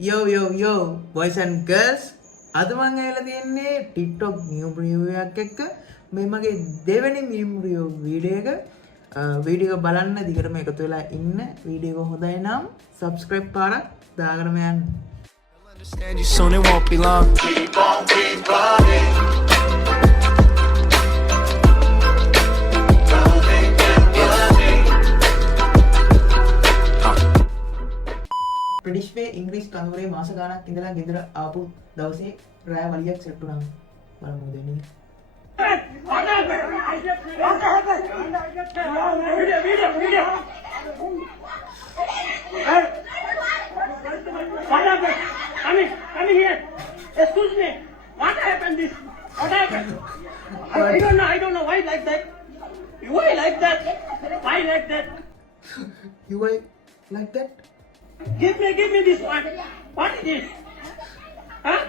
Yo, boys and girls. අද මම ඇවිල්ලා තියෙන්නේ TikTok new review එකක් එක්ක. මේ මගේ දෙවෙනි new review වීඩියෝ එක. වීඩියෝ එක බලන්න දිගටම එකතු වෙලා ඉන්න. වීඩියෝ එක හොඳයි නම් subscribe පාරක් දාගෙන යන්න. Understand you soon, it won't be long. Keep on being body. British way English කඳුරේ මාස ගාණක් ඉඳලා ගෙදර ආපු දවසේ රෑ වලියක් සෙට් වුණා. බලමු දෙන්නේ. Come here. Excuse me. What happened this? What happened? I don't know why like that. Why like that? Why like that? You were like that? Give me this one. What is this? Huh?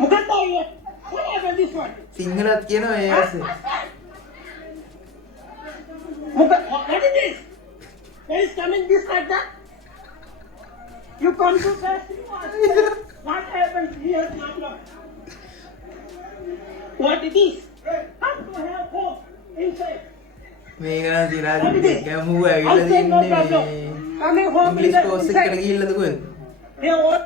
Mukata, what happened this one? සිංහලත් කියනවා ඒ ඇස්සේ. What is this? There is coming this like that? You come to fast. What happened here, Mama? What is this? Come to have hope inside. මේක නම් සිරාජ් ගැමුව ඇවිල්ලා තින්නේ ඉංග්‍රීසි course එකකට ගිහිල්ලාද කොහෙද? Here what?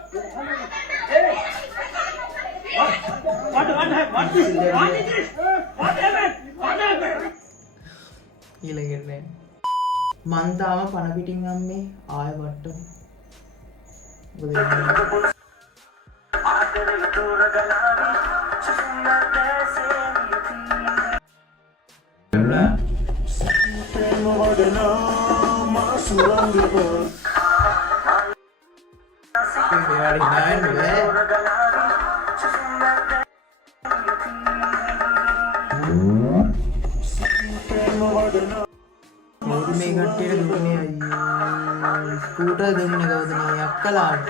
What is this? What happened? ඊළඟට මං තාම පණ පිටින් අම්මේ ආය වට්ටම. මොකද මේ කට්ටියට දුන්නේ අයියෝ ස්කූටර් දෙන්නේ කවුද මේ අක්කලාට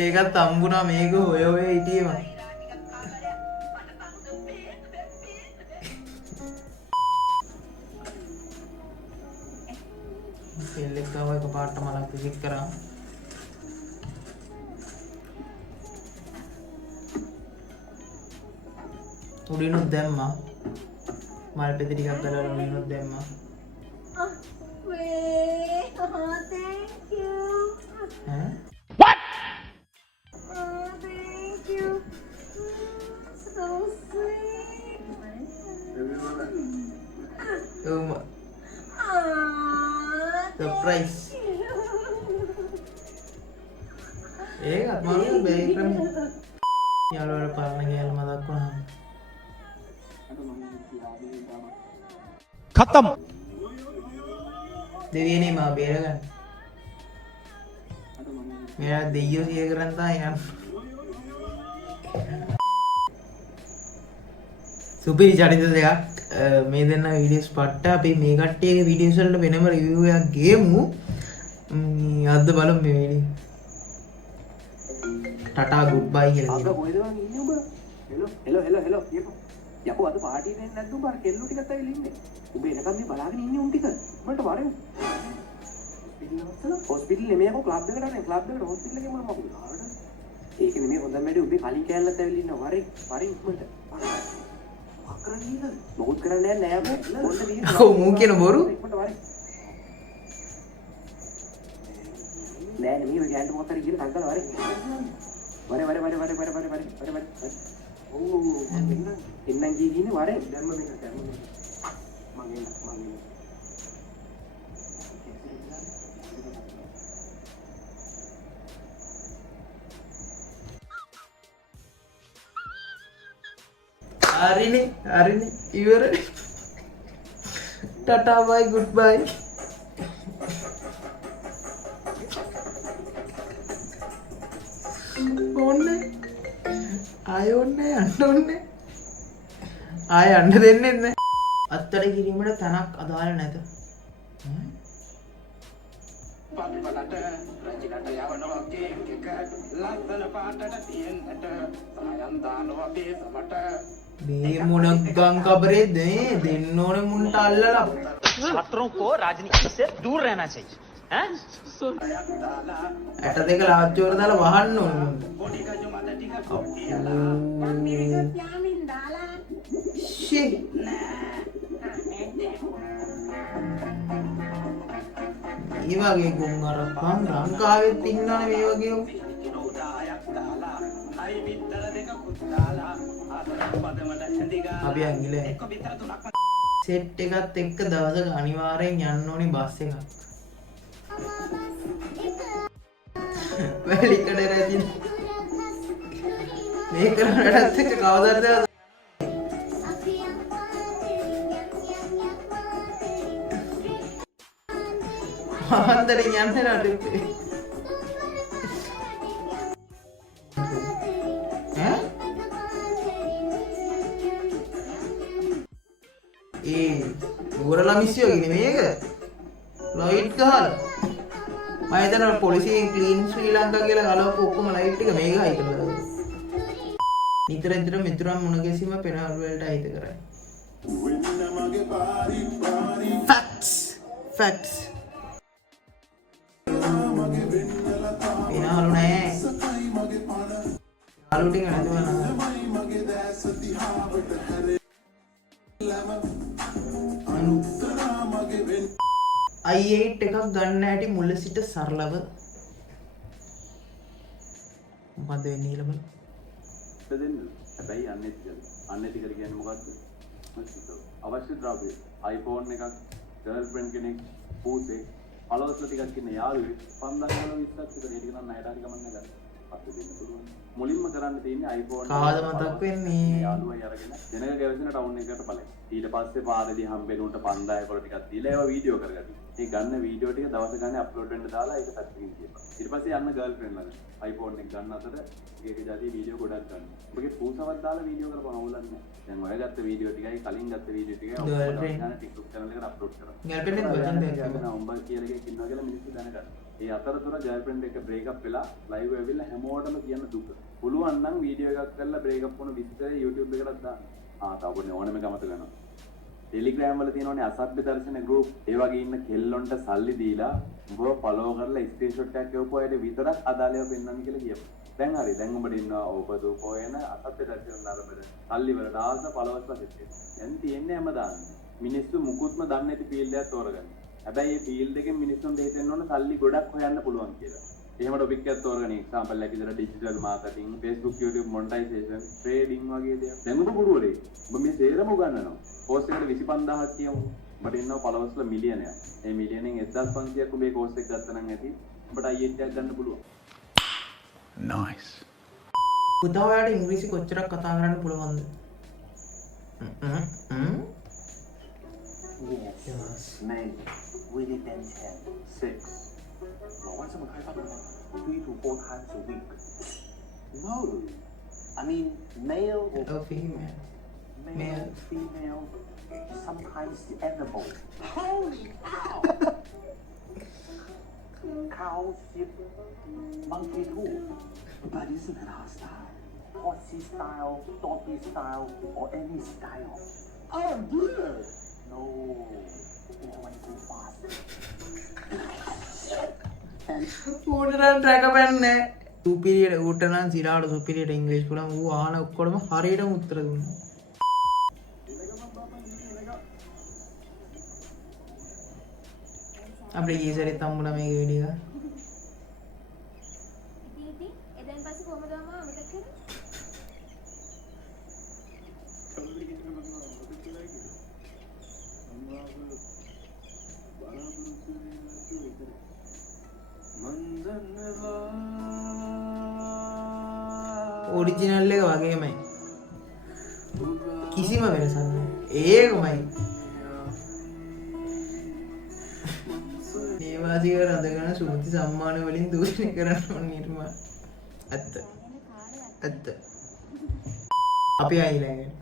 ඒකත් හම්බුණා මේක හොය හිටියේ මම කෙල්ලෙක් ආවා එකපාරට මලක් විසික් කරා උඩිනුත් දැම්මා මල් පෙති ටිකක් දාලා උඩිනුත් දැම්මා thank you. ඈ Thank you. So sweet. surprise ඒකත් මම බෑ ක්‍රම යාළුවාට පරණ ගෑල් මතක් වුණා खत्म දෙවියනේ මා බේරගන්න මෙයා දෙයියෝ සිය කරන් තමයි යන්න සුපිරි චරිත දෙකක් මේ දෙන්න වීඩියෝස් පට්ට අපි මේ කට්ටියගේ වීඩියෝස් වලට වෙනම රිවිව් එකක් ගේමු අද බලමු මේ වීඩියෝ ටටා ගුඩ් බයි කියලා අද කොහෙද මං ඉන්නේ උඹ හෙලෝ කියපන් යකෝ අද පාටි එකේ නැද්ද උඹ අර කෙල්ලෝ ටිකත් ඇවිල්ලා ඉන්නේ උඹ එනකම් මේ බලාගෙන ඉන්නේ උන් ටික උඹට වරෙන් හොස්පිටල් නෙමෙයි යකෝ ක්ලබ් එකට යන්නේ ක්ලබ් එකට හොස්පිටල් එකේ මොනවා මොකද ආවට ඒක නෙමෙයි හොඳම වැඩේ උඹේ කලින් කෑල්ලත් ඇවිල්ලා ඉන්නවා වරෙන් උඹට අකරන්නේ මොකුත් කරන්නේ නැහැ යකෝ පොඩ්ඩ විහිද අකෝ මූ කියන බොරු උඹට වරෙන් නෑ නෙමෙයි ඔය ගෑන්ට මොකක් හරි කියලා සංකල්ප වරෙන් වරේ ඕ එන්නම් ගිහින් වරේ දැම්ම මේක මම හරිනේ ඉවරනේ ටටා බයි ගුඩ් බයි ඕන්නේ ආයෙ ඕන්නේ යන්න ඕන්නේ ආයෙ යන්න දෙන්නේ නැහැ අත්තර කිරීමට තනක් අදාළ නැත. පාට යවනවා කේක් එක ලස්සන පාටට තියෙන්නට සායන් දානවා බේසමට මේ මොන ගම් කබරේද මේ දෙන්න ඕනේ මුන්ට අල්ලලා छात्रों को राजनीति से दूर रहना चाहिए हैं? ඇට දෙක ලාච්චුවර දාලා වහන්න ඕනේ මුන්ට. පොඩි කජු මත ටික මිරිඟුත් යාමින් දාලා ෂේ මේ වගේ ගුන් අරපන් ලංකාවෙත් ඉන්නවනේ මේ වගේ උන්. කිලෝ 10ක් දාලා හයි බිත්තර දෙක කුත්තාලා ආතර පදමට ඇඳි ගාලා අපි ඇඟිල්ල එක්ක බිත්තර තුනක් සෙට් එකත් එක්ක දවසක අනිවාර්යෙන් යන්න ඕනේ බස් එකක්. වැලිකඩ රැදින මේ කරන වැඩත් එක්ක කවදාද මහන්දරින් යන්නේ නඩුවේ. ඈ ඒ ගොරලා මිස්සියෝ කියන්නේ මේක ලයිට් ගහලා මම හිතනවා පොලිසියෙන් ක්ලීන් ශ්‍රී ලංකා කියලා ගලවපු ඔක්කොම ලයිට් ටික මේක හයි කරලා නිතර නිතර මිතුරන් මුණ ගැසීම පෙනවල් වලට අහිත කරයි. ෆැක්ට්ස් පෙනවලු නෑ අලු ටික නැතුව නෑ i8 එකක් ගන්න හැටි මුල සිට සරලව මොකද වෙන්නේ ඊළඟ දෙන්න. හැබැයි අන්නේ ටික කියන්නේ මොකද්ද? අවශ්‍ය ද්‍රව්‍ය iPhone එකක්, girlfriend කෙනෙක්, පූසේ, followers ටිකක් ඉන්න යාළුවෙක් 5000 20ක් විතර ඒක නම් ණයට හරි ගමන් නැහැ. පස්සේ දෙන්න පුළුවන්. මුලින්ම කරන්න තියෙන්නේ iPhone කාද මතක් වෙන්නේ යාළුවයි අරගෙන දෙනක ගැවසෙන ටවුන් එකකට ඵලයි. ඊට පස්සේ පාරේදී හම්බෙන්න උන්ට 5000 කොට ටිකක් දීලා ඒවා වීඩියෝ කරගන්න. ඒ ගන්න වීඩියෝ ටික දවස් ගානේ අප්ලෝඩ් වෙන්න දාලා ඒක සැපකින් කියපන්. ඊට පස්සේ යන්න ගර්ල්ෆ්‍රෙන්ඩ් ළඟ iPhone එක ගන්න අතර ඒක જાති වීඩියෝ ගොඩක් ගන්න. ඔබගේ පූසාවක් දාලා වීඩියෝ කරපන් අවුලන්නේ. දැන් ඔය ගත්ත වීඩියෝ ටිකයි කලින් ගත්ත වීඩියෝ ටිකයි ඔක්කොම ගන්න TikTok channel එකට අප්ලෝඩ් කරන්න. ගර්ල්ෆ්‍රෙන්ඩ් එක වචන දෙයක් කියනවා උඹ කියලා එකක් ඉන්නවා කියලා මිනිස්සු දැනගන්න. ඒ අතරතුර ගර්ල්ෆ්‍රෙන්ඩ් එක බ්‍රේක් අප් වෙලා ලයිව් ඇවිල්ලා හැමෝටම කියන දුක. පුළුවන් නම් වීඩියෝ එකක් කරලා බ්‍රේක් අප් වුණ විස්තරය YouTube එකකට දාන්න. තාපොනේ ඕනෙම ගමත ගන්නවා. ටෙලිග්‍රෑම් වල තියෙනවනේ අසභ්‍ය දර්ශන ගෲප්. ඒ වගේ ඉන්න කෙල්ලොන්ට සල්ලි දීලා උඹව ෆලෝ කරලා ස්ක්‍රීන්ෂොට් එකක් එවපු අයට විතරක් අදාළව පෙන්වන්න කියලා කියපන්. දැන් හරි. දැන් උඹට ඉන්නවා ඕපදෝ කොයන අසභ්‍ය දර්ශන නරඹන. සල්ලි වලට ආස ෆලෝවර්ස් වලට. දැන් තියෙන්නේ හැමදාම. මිනිස්සු මුකුත්ම දන්නේ නැති ෆීල්ඩ් එකක් තෝරගන්න. හැබැයි මේ ෆීල්ඩ් එකෙන් මිනිස්සුන්ට හිතෙන්න ඕන සල්ලි ගොඩක් හොයන්න පුළුවන් කියලා. එහෙම ටොපික් එකක් තෝරගන්න. එක්සැම්පල් එකක් විතර digital marketing, Facebook, YouTube monetization, trading වගේ දේවල්. දැන් උඹ ගුරුවරයෙක්. උඹ මේ සේරම උගන්වනවා. කෝස් එකට 25000ක් කියමු. උඹට ඉන්නවා ෆලෝවර්ස් ලා මිලියනයක්. මේ මිලියනෙන් 1500ක් උඹේ කෝස් එක ගත්තා නම් ඇති. උඹට i8 එකක් ගන්න පුළුවන්. Nice. පුතා ඔයාලට ඉංග්‍රීසි කොච්චරක් කතා කරන්න පුළුවන්ද? Yes. Maybe. Really depends. 6. 我晚上开发的 3 to 4 times a week. No. I mean, male or A female. male, female, sometimes animal. Holy cow! Cow, sheep, monkey too. But isn't it our style? Horsey style, doggy style, or any style? Oh dear! No, they went too fast. ඌටනම් රැකපන්නේ සුපිරියට ඌට නම් සිරාට සුපිරියට ඉංග්‍රීසි පුළුවන් ඌ ආන ඔක්කොම හරියටම උත්තර දුන්නා. අපේ ඊසරේ තම්මුණා මේක වීඩියෝ එක. ඉතින් එදෙන් පස්සේ කොහමද මම අමතක කරේ? ඔරිජිනල් එක වගේමයි. කිසිම වෙනසක් නැහැ. ඒකමයි. දේවාසික රඳගෙන සුමති සම්මාන වලින් දූෂණය කරන්න ඕන නිර්මාණ. ඇත්ත. ඇත්ත. අපි ආයිලගෙන.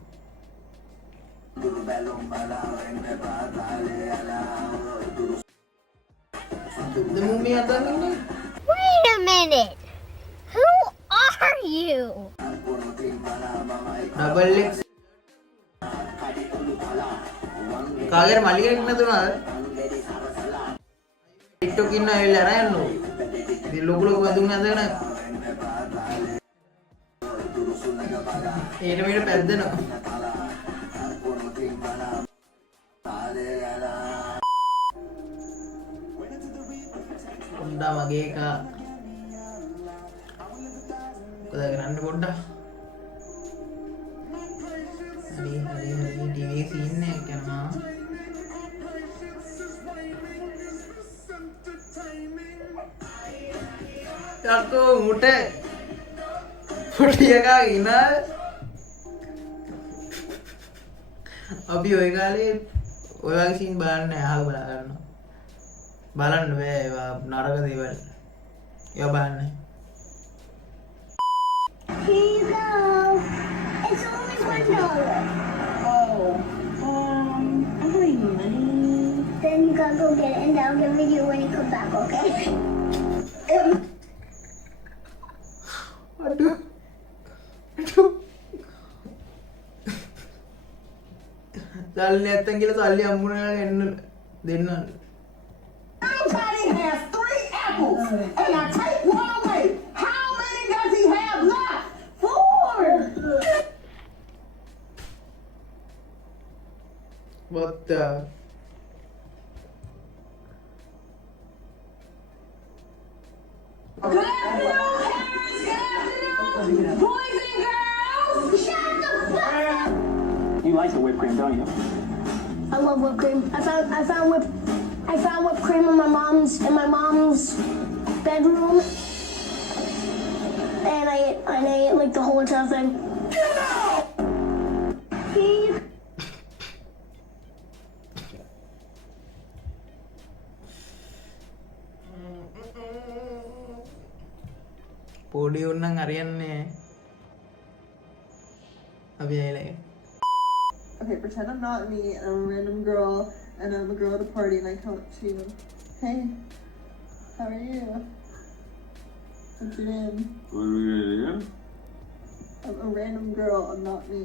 The movie අතරින් Wait a minute. Who are you? Double X කාගෙන් මලියෙක් නැතුණාද ටික්ටොක් ඉන්න ඇවිල්ලා අර යන්නෝ ඉතින් ලොකු ලොකු බඳුන් ඇඳගෙන ඊට මෙහෙට පැද්දෙනවා පොඩ්ඩා මගේ එක මොකද කරන්නේ පොඩ්ඩා හරි ටීවී සීන් එක කරනවා යකෝ මුට පොඩි එකා ඉන්න අපි ඔය කාලේ ඔය වගේ සීන් බලන්න අහලා බලා ගන්නවා බලන්න බෑ ඒවා නරක දේවල් ඒවා බලන්න It's always $1. I don't need money. Then you gotta go get it, and I'll give it to you when you come back, okay? අඩු සල්ලි නැත්තම් කියලා සල්ලි හම්බුනා එන්න දෙන්න Everybody has 3 apples, and I take one away. How many does he have left? 4. what the Good afternoon, parents. Good afternoon, boys and girls. Shut the fuck up. You like the whipped cream, don't you? I love whipped cream. I found whipped cream in my mom's bedroom, and I ate like the whole entire thing. පොඩි උන්නම් හරියන්නේ අපි ඇයිලා Okay, pretend I'm not me and I'm a random girl and I'm a girl at a party and I come up to you. Hey, how are you? What's your name? I'm a random girl, I'm not me.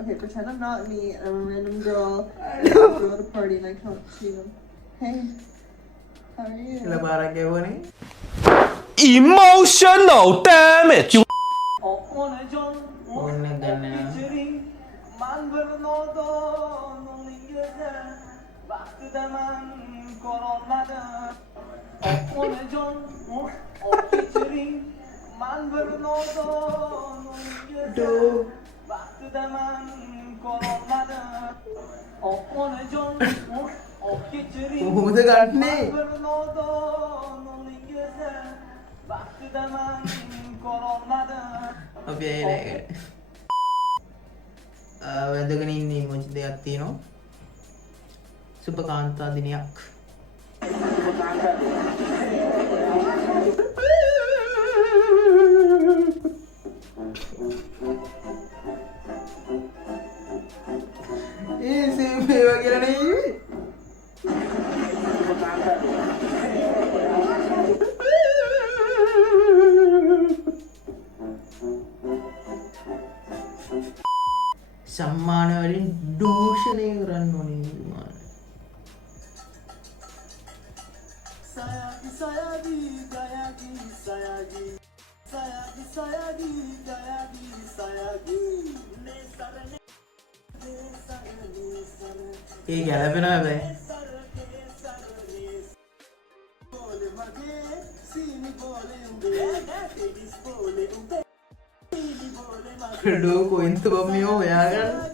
Okay, pretend I'm not me and I'm a random girl and I'm a girl at a party and I come up to you. Hey, how are you? ලබාරක් ගැවුවනේ Emotional damage. ඕන්න ගන්න කොහොමද ගන්නේ අපි ඇයිලා වැදගෙන ඉන්න ඉමෝජි දෙයක් තියෙනවා සුබ කාන්තා දිනයක් ඒ සේම ඒවා කියලා නෙවෙයි සම්මාන වලින් දූෂණය කරන්න ඕනේ නිර්මාණ ඒ ගැලපෙනවා හැබැයි කොහෙන්ද බම් මේ හොයාගන්න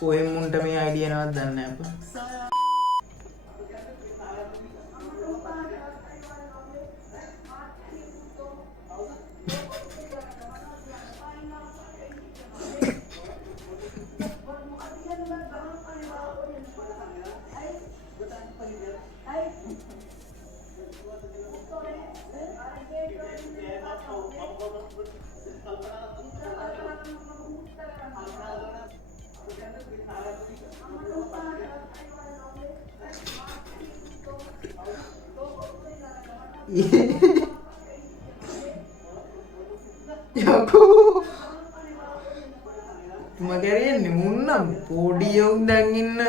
කොහෙන් මුන්ට මේ අයිඩියා නවත් දන්නේ නැහැ අප්පා යකෝ මගරන්නේ මුන්නම් පොඩියවුන් දැන් ඉන්න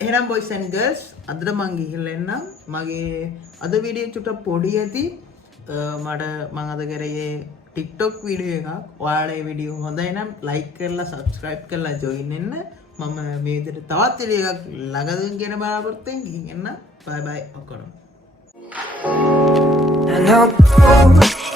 එහෙනම් boys and girls අදට මං ගිහිල්ලා එන්නම් මගේ අද වීඩියෝ චුට්ටක් පොඩි ඇති මට මං අද කරේ TikTok වීඩියෝ එකක් ඔයාලා මේ වීඩියෝ හොඳයි නම් like කරලා subscribe කරලා join වෙන්න මම මේ විදිහට තවත් වීඩියෝ එකක් ළඟදින් කියන බලාපොරොත්තුෙන් ගිහින් එන්න bye bye ඔක්කොටම And I'll go